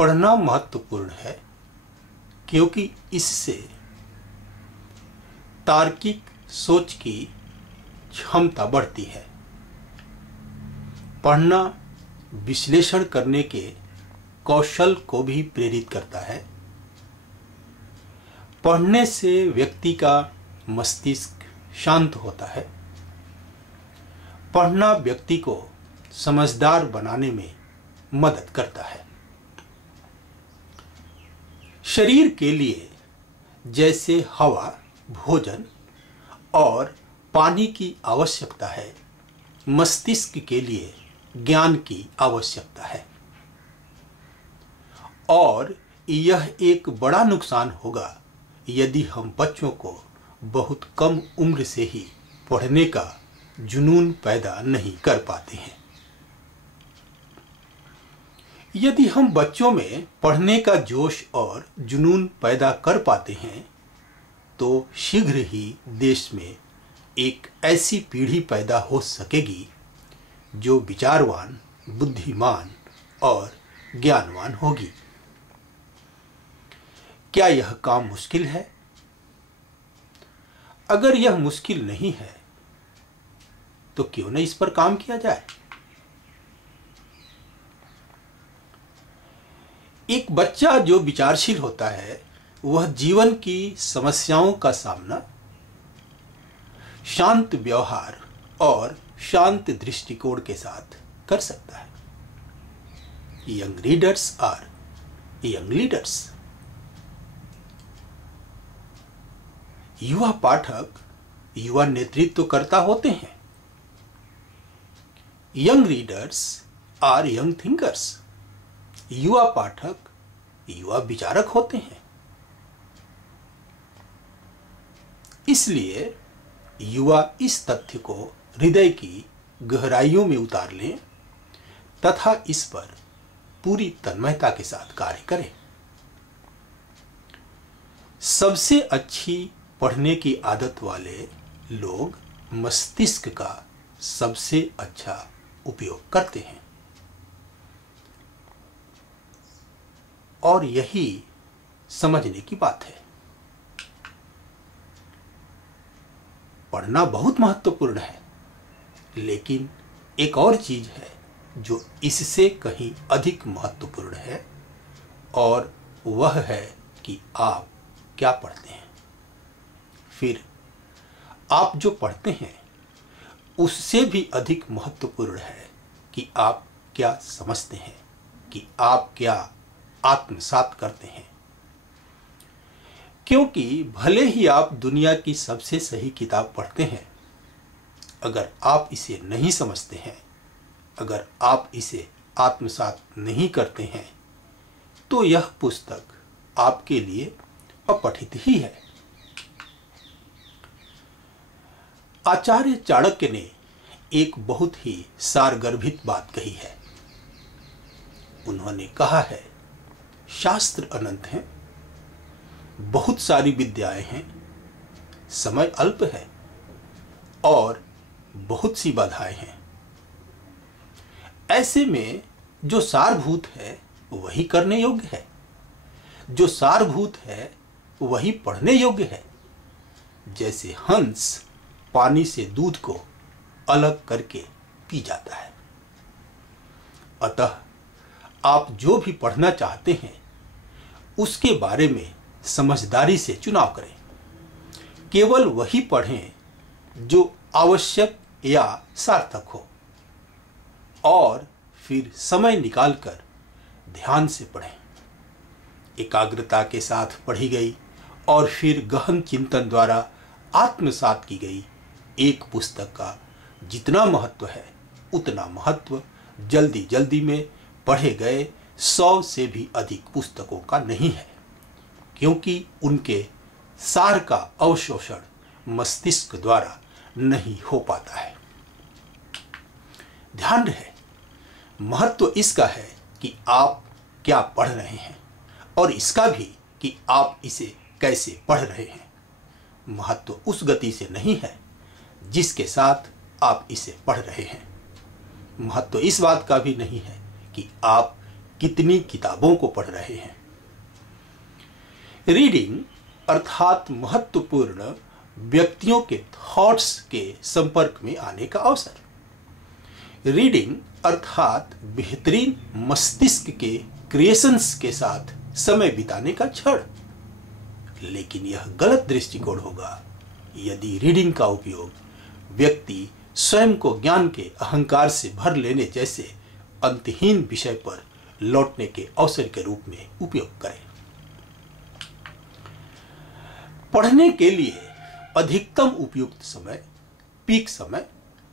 पढ़ना महत्वपूर्ण है क्योंकि इससे तार्किक सोच की क्षमता बढ़ती है। पढ़ना विश्लेषण करने के कौशल को भी प्रेरित करता है। पढ़ने से व्यक्ति का मस्तिष्क शांत होता है। पढ़ना व्यक्ति को समझदार बनाने में मदद करता है। शरीर के लिए जैसे हवा, भोजन और पानी की आवश्यकता है, मस्तिष्क के लिए ज्ञान की आवश्यकता है। और यह एक बड़ा नुकसान होगा यदि हम बच्चों को बहुत कम उम्र से ही पढ़ने का जुनून पैदा नहीं कर पाते हैं। यदि हम बच्चों में पढ़ने का जोश और जुनून पैदा कर पाते हैं तो शीघ्र ही देश में एक ऐसी पीढ़ी पैदा हो सकेगी जो विचारवान, बुद्धिमान और ज्ञानवान होगी। क्या यह काम मुश्किल है? अगर यह मुश्किल नहीं है तो क्यों न इस पर काम किया जाए। एक बच्चा जो विचारशील होता है वह जीवन की समस्याओं का सामना शांत व्यवहार और शांत दृष्टिकोण के साथ कर सकता है। Young readers are young leaders. युवा पाठक युवा नेतृत्वकर्ता होते हैं। Young readers are young thinkers. युवा पाठक युवा विचारक होते हैं। इसलिए युवा इस तथ्य को हृदय की गहराइयों में उतार लें तथा इस पर पूरी तन्मयता के साथ कार्य करें। सबसे अच्छी पढ़ने की आदत वाले लोग मस्तिष्क का सबसे अच्छा उपयोग करते हैं और यही समझने की बात है। पढ़ना बहुत महत्वपूर्ण है, लेकिन एक और चीज है जो इससे कहीं अधिक महत्वपूर्ण है और वह है कि आप क्या पढ़ते हैं। फिर आप जो पढ़ते हैं उससे भी अधिक महत्वपूर्ण है कि आप क्या समझते हैं, कि आप क्या आत्मसात करते हैं। क्योंकि भले ही आप दुनिया की सबसे सही किताब पढ़ते हैं, अगर आप इसे नहीं समझते हैं, अगर आप इसे आत्मसात नहीं करते हैं, तो यह पुस्तक आपके लिए अपठित ही है। आचार्य चाणक्य ने एक बहुत ही सारगर्भित बात कही है। उन्होंने कहा है, शास्त्र अनंत हैं, बहुत सारी विद्याएं हैं, समय अल्प है और बहुत सी बाधाएं हैं। ऐसे में जो सारभूत है वही करने योग्य है, जो सारभूत है वही पढ़ने योग्य है। जैसे हंस पानी से दूध को अलग करके पी जाता है। अतः आप जो भी पढ़ना चाहते हैं उसके बारे में समझदारी से चुनाव करें। केवल वही पढ़ें जो आवश्यक या सार्थक हो और फिर समय निकालकर ध्यान से पढ़ें। एकाग्रता के साथ पढ़ी गई और फिर गहन चिंतन द्वारा आत्मसात की गई एक पुस्तक का जितना महत्व है उतना महत्व जल्दी जल्दी में पढ़े गए 100 से भी अधिक पुस्तकों का नहीं है, क्योंकि उनके सार का अवशोषण मस्तिष्क द्वारा नहीं हो पाता है। ध्यान रहे, महत्व इसका है कि आप क्या पढ़ रहे हैं और इसका भी कि आप इसे कैसे पढ़ रहे हैं। महत्व उस गति से नहीं है जिसके साथ आप इसे पढ़ रहे हैं। महत्व इस बात का भी नहीं है कि आप कितनी किताबों को पढ़ रहे हैं। रीडिंग अर्थात महत्वपूर्ण व्यक्तियों के थॉट्स के संपर्क में आने का अवसर। रीडिंग अर्थात बेहतरीन मस्तिष्क के क्रिएशंस के साथ समय बिताने का क्षण। लेकिन यह गलत दृष्टिकोण होगा यदि रीडिंग का उपयोग व्यक्ति स्वयं को ज्ञान के अहंकार से भर लेने जैसे अंतहीन विषय पर लौटने के अवसर के रूप में उपयोग करे। पढ़ने के लिए अधिकतम उपयुक्त समय, पीक समय,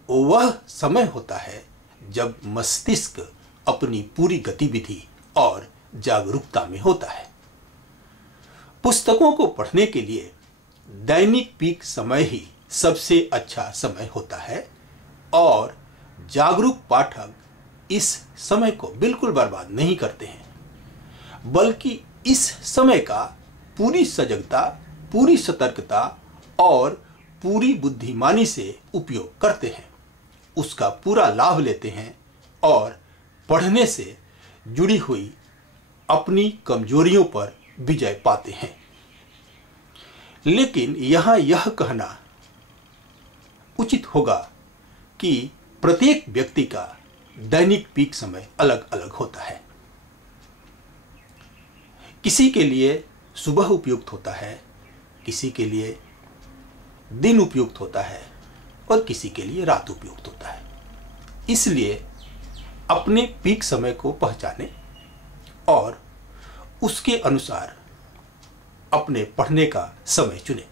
वह समय होता है जब मस्तिष्क अपनी पूरी गतिविधि और जागरूकता में होता है। पुस्तकों को पढ़ने के लिए दैनिक पीक समय ही सबसे अच्छा समय होता है और जागरूक पाठक इस समय को बिल्कुल बर्बाद नहीं करते हैं, बल्कि इस समय का पूरी सजगता, पूरी सतर्कता और पूरी बुद्धिमानी से उपयोग करते हैं, उसका पूरा लाभ लेते हैं और पढ़ने से जुड़ी हुई अपनी कमजोरियों पर विजय पाते हैं। लेकिन यहाँ यह कहना उचित होगा कि प्रत्येक व्यक्ति का दैनिक पीक समय अलग अलग होता है। किसी के लिए सुबह उपयुक्त होता है, किसी के लिए दिन उपयुक्त होता है और किसी के लिए रात उपयुक्त होता है। इसलिए अपने पीक समय को पहचानें और उसके अनुसार अपने पढ़ने का समय चुनें।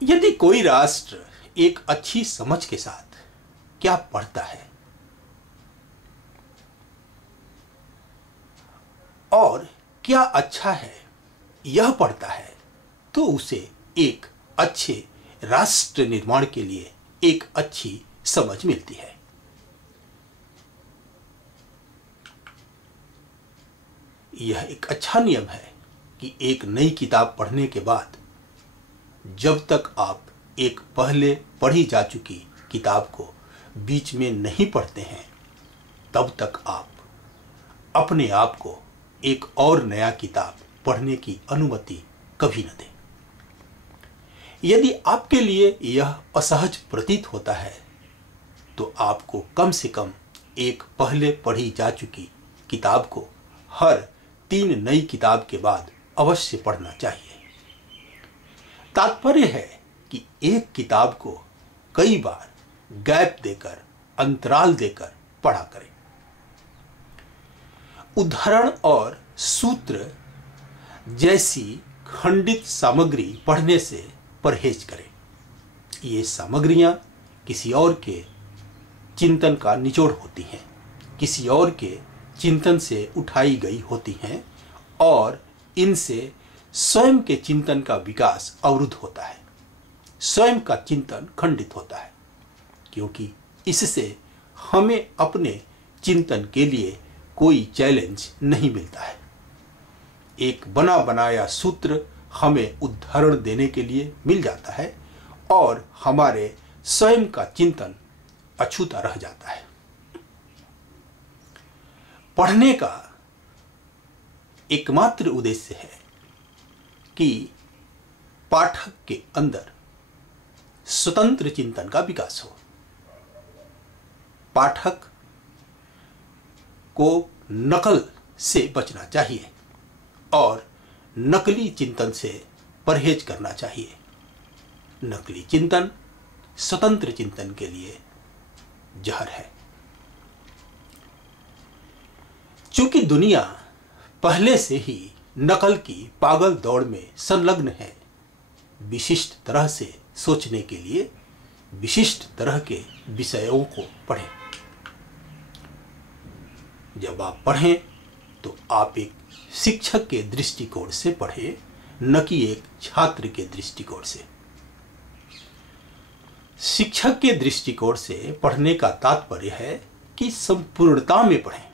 यदि कोई राष्ट्र एक अच्छी समझ के साथ क्या पढ़ता है और क्या अच्छा है यह पढ़ता है, तो उसे एक अच्छे राष्ट्र निर्माण के लिए एक अच्छी समझ मिलती है। यह एक अच्छा नियम है कि एक नई किताब पढ़ने के बाद जब तक आप एक पहले पढ़ी जा चुकी किताब को बीच में नहीं पढ़ते हैं, तब तक आप अपने आप को एक और नया किताब पढ़ने की अनुमति कभी न दें। यदि आपके लिए यह असहज प्रतीत होता है, तो आपको कम से कम एक पहले पढ़ी जा चुकी किताब को हर 3 नई किताब के बाद अवश्य पढ़ना चाहिए। तात्पर्य है कि एक किताब को कई बार गैप देकर, अंतराल देकर पढ़ा करें। उदाहरण और सूत्र जैसी खंडित सामग्री पढ़ने से परहेज करें। ये सामग्रियां किसी और के चिंतन का निचोड़ होती हैं, किसी और के चिंतन से उठाई गई होती हैं और इनसे स्वयं के चिंतन का विकास अवरुद्ध होता है, स्वयं का चिंतन खंडित होता है, क्योंकि इससे हमें अपने चिंतन के लिए कोई चैलेंज नहीं मिलता है। एक बना बनाया सूत्र हमें उदाहरण देने के लिए मिल जाता है और हमारे स्वयं का चिंतन अछूता रह जाता है। पढ़ने का एकमात्र उद्देश्य है कि पाठक के अंदर स्वतंत्र चिंतन का विकास हो। पाठक को नकल से बचना चाहिए और नकली चिंतन से परहेज करना चाहिए। नकली चिंतन स्वतंत्र चिंतन के लिए जहर है। चूंकि दुनिया पहले से ही नकल की पागल दौड़ में संलग्न है, विशिष्ट तरह से सोचने के लिए विशिष्ट तरह के विषयों को पढ़ें। जब आप पढ़ें तो आप एक शिक्षक के दृष्टिकोण से पढ़ें, न कि एक छात्र के दृष्टिकोण से। शिक्षक के दृष्टिकोण से पढ़ने का तात्पर्य है कि संपूर्णता में पढ़ें।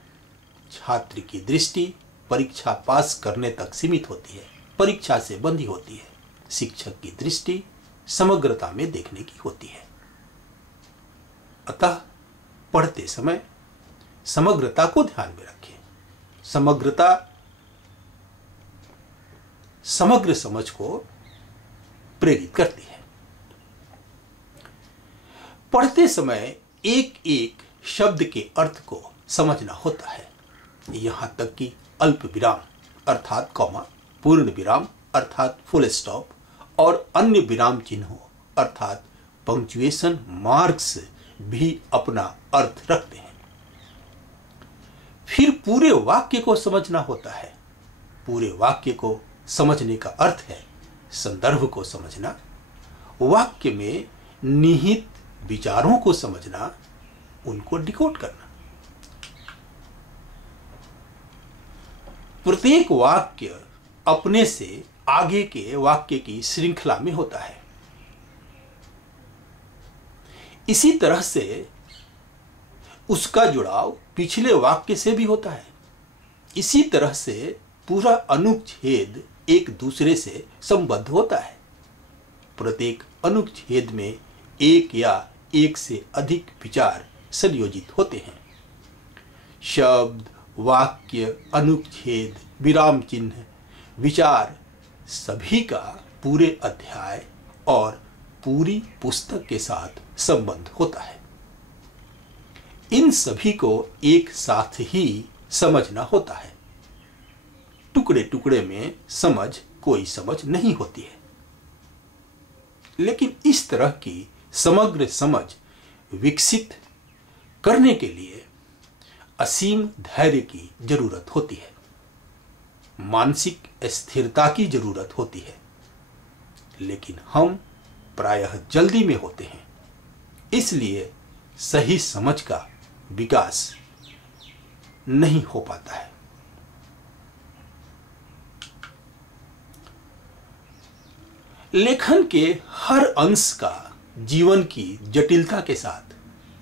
छात्र की दृष्टि परीक्षा पास करने तक सीमित होती है, परीक्षा से बंधी होती है। शिक्षक की दृष्टि समग्रता में देखने की होती है। अतः पढ़ते समय समग्रता को ध्यान में रखें। समग्रता समग्र समझ को प्रेरित करती है। पढ़ते समय एक एक शब्द के अर्थ को समझना होता है, यहां तक कि अल्प विराम अर्थात कॉमा, पूर्ण विराम अर्थात फुल स्टॉप और अन्य विराम चिन्हों अर्थात पंक्चुएशन मार्क्स भी अपना अर्थ रखते हैं। फिर पूरे वाक्य को समझना होता है। पूरे वाक्य को समझने का अर्थ है संदर्भ को समझना, वाक्य में निहित विचारों को समझना, उनको डिकोड करना। प्रत्येक वाक्य अपने से आगे के वाक्य की श्रृंखला में होता है। इसी तरह से उसका जुड़ाव पिछले वाक्य से भी होता है। इसी तरह से पूरा अनुच्छेद एक दूसरे से संबद्ध होता है। प्रत्येक अनुच्छेद में एक या एक से अधिक विचार संयोजित होते हैं। शब्द, वाक्य, अनुच्छेद, विराम चिन्ह, विचार सभी का पूरे अध्याय और पूरी पुस्तक के साथ संबंध होता है। इन सभी को एक साथ ही समझना होता है। टुकड़े टुकड़े में समझ कोई समझ नहीं होती है। लेकिन इस तरह की समग्र समझ विकसित करने के लिए असीम धैर्य की जरूरत होती है, मानसिक स्थिरता की जरूरत होती है। लेकिन हम प्रायः जल्दी में होते हैं, इसलिए सही समझ का विकास नहीं हो पाता है। लेखन के हर अंश का जीवन की जटिलता के साथ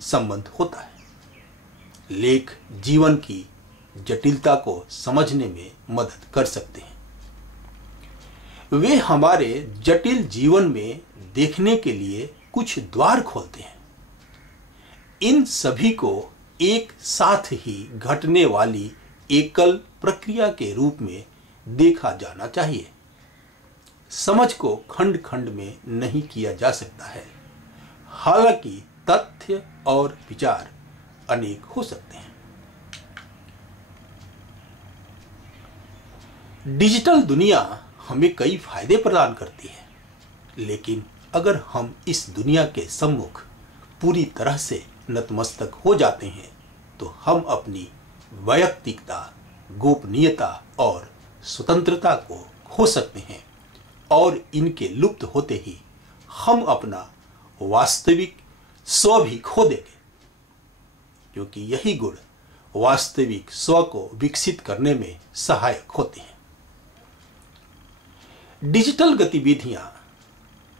संबंध होता है। लेख जीवन की जटिलता को समझने में मदद कर सकते हैं। वे हमारे जटिल जीवन में देखने के लिए कुछ द्वार खोलते हैं। इन सभी को एक साथ ही घटने वाली एकल प्रक्रिया के रूप में देखा जाना चाहिए। समझ को खंड खंड में नहीं किया जा सकता है। हालांकि तथ्य और विचार अनेक हो सकते हैं। डिजिटल दुनिया हमें कई फायदे प्रदान करती है, लेकिन अगर हम इस दुनिया के सम्मुख पूरी तरह से नतमस्तक हो जाते हैं तो हम अपनी वैयक्तिकता, गोपनीयता और स्वतंत्रता को खो सकते हैं और इनके लुप्त होते ही हम अपना वास्तविक स्व भी खो देंगे, क्योंकि यही गुण वास्तविक स्व को विकसित करने में सहायक होते हैं। डिजिटल गतिविधियां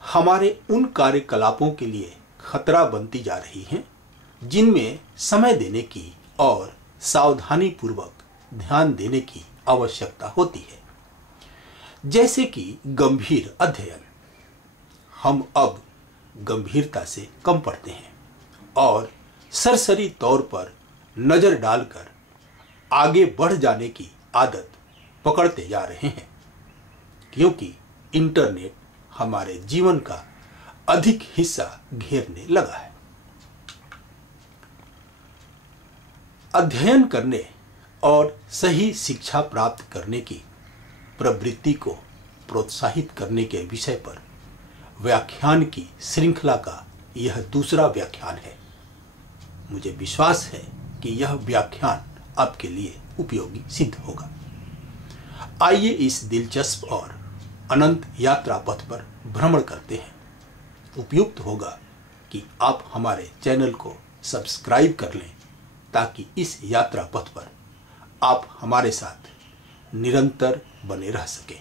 हमारे उन कार्यकलापों के लिए खतरा बनती जा रही हैं जिनमें समय देने की और सावधानी पूर्वक ध्यान देने की आवश्यकता होती है, जैसे कि गंभीर अध्ययन। हम अब गंभीरता से कम पढ़ते हैं और सरसरी तौर पर नजर डालकर आगे बढ़ जाने की आदत पकड़ते जा रहे हैं, क्योंकि इंटरनेट हमारे जीवन का अधिक हिस्सा घेरने लगा है। अध्ययन करने और सही शिक्षा प्राप्त करने की प्रवृत्ति को प्रोत्साहित करने के विषय पर व्याख्यान की श्रृंखला का यह दूसरा व्याख्यान है। मुझे विश्वास है कि यह व्याख्यान आपके लिए उपयोगी सिद्ध होगा। आइए इस दिलचस्प और अनंत यात्रा पथ पर भ्रमण करते हैं। उपयुक्त होगा कि आप हमारे चैनल को सब्सक्राइब कर लें, ताकि इस यात्रा पथ पर आप हमारे साथ निरंतर बने रह सकें।